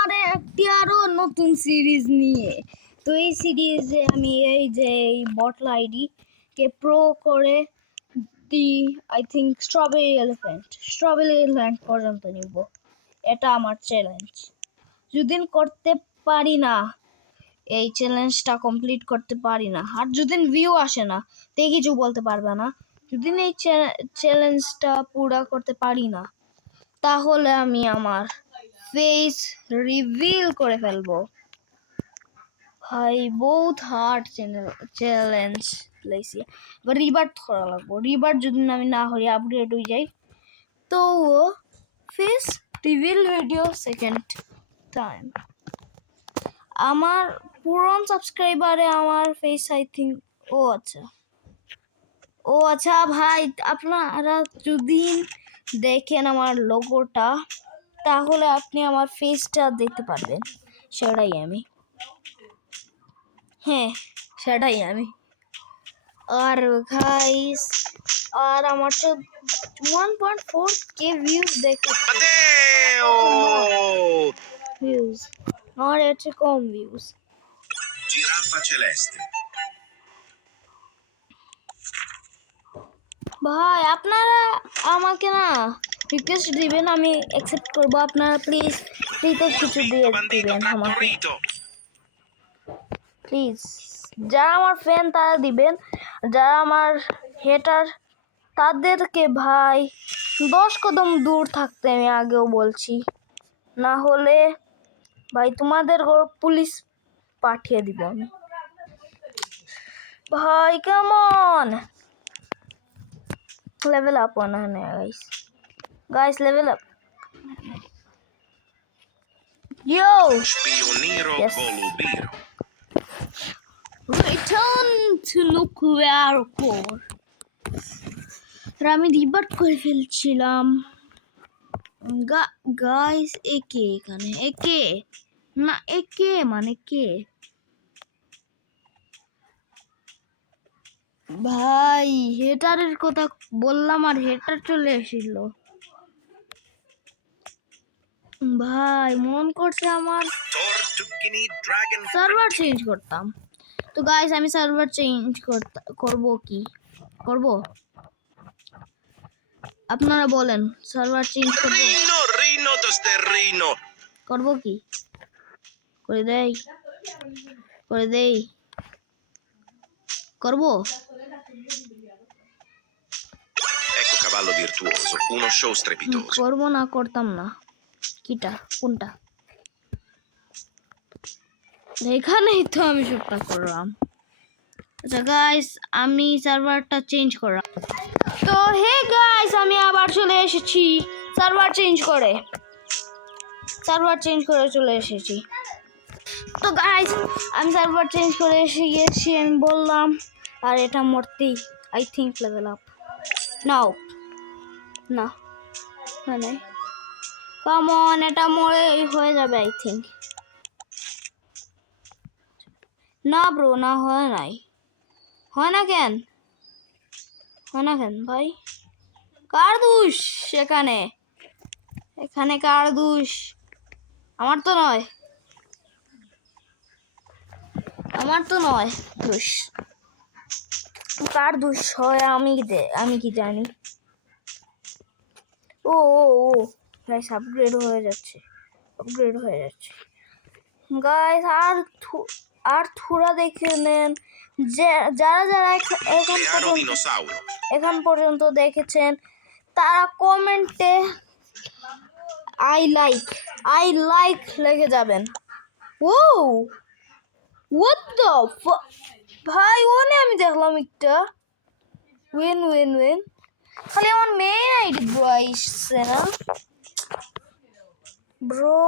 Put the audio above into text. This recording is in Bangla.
আমার একটি আরো নতুন সিরিজ নিয়ে। তো এই সিরিজে আমি এই যে এই বটল আইডি কে প্রো করে দি আই থিঙ্ক স্ট্রবেরি এলিফ্যান্ট পর্যন্ত নিব। এটা আমার চ্যালেঞ্জ। যদি করতে পারি না, এই চ্যালেঞ্জটা কমপ্লিট করতে পারি না, আর যদি ভিউ আসে না তে কিছু বলতে পারবে না। যদি এই চ্যালেঞ্জটা পুরা করতে পারি না, তাহলে আমি আমার ফেস রিভিল করে ফেলবো। ভাই বহুত হার্ড চ্যালেঞ্জ লাইছি। এবার রিবার্ট করা লাগবো। রিবার্ট যদি আমি না হই, আপডেট হয়ে যাই, তো face reveal video second time. আমার পুরন সাবস্ক্রাইবারে আমার ফেস আই থিঙ্ক ও আচ্ছা ভাই, আপনারা যদি দেখেন আমার লোগোটা, তাহলে আপনি আমার ফেসটা দেখতে পারবেন। সেটাই আমি, হ্যাঁ সেটাই আমি। আর গাইস, আর আমার তো 1.4k ভিউজ দেখাচ্ছে। ভিউজ আর এর কম ভিউজ। জিরাফা celeste। ভাই আপনারা আমাকে না রিকোয়েস্ট দিবেন, আমি অ্যাকসেপ্ট করব। আপনারা প্লিজ কিছু দিয়ে দিবেন আমাকে, প্লিজ। যারা আমার ফ্যান তারা দিবেন, যারা আমার হেটার তাদেরকে ভাই 10 কদম দূর থাকতে আমি আগেও বলছি, না হলে ভাই তোমাদের পুলিশ পাঠিয়ে দিব আমি। ভাই কেমন level up on guys level up. Yo Spioniro yes. Golubiro। Return to nuclear core. আমি রিবার্ট করে ফেলছিলাম। গাইস একে এখানে একে না, একে মানে কে ভাই? হেটারের কথা বললাম আর হেটার চলে এসেছিল। ভাই মন করছে আমার সার্ভার চেঞ্জ করতাম। তো গাইস আমি সার্ভার চেঞ্জ করব আপনারা বলেন, সার্ভার চেঞ্জ করব কি করে দেই করব? Ecco cavallo virtuoso, uno show strepitoso। করব না, করতাম না, কোনটা? এখানেই তো আমি সবটা করলাম। আচ্ছা গাইস, আমি সার্ভারটা চেঞ্জ করলাম। তো হে গাইস, আমি আবার চলে এসেছি সার্ভার চেঞ্জ করে চলে এসেছি। তো গাইস আমি সার্ভার চেঞ্জ করে এসে গেছি, আমি বললাম। আর এটা মরতেই I think level up now না, মানে কাম অন, এটা মরে হয়ে যাবে আই থিঙ্ক। না ব্রো, না হয় না কেন ভাই? কার দোষ এখানে কার দোষ? আমার তো নয় দোষ। কার দোষ হয় আমি কি জানি। ও গাইস আপগ্রেড হয়ে যাচ্ছে গাইস। আর থোড়া দেখে নেন, যারা এখন পর্যন্ত দেখেছেন, তারা কমেন্টে আই লাইক লিখে যাবেন। ও হোয়াট দ্য ভাই, ওনে আমি দেখলাম একটা উইন খালি আমার মেইন আইডি ব্রো আইসছে না ব্রো।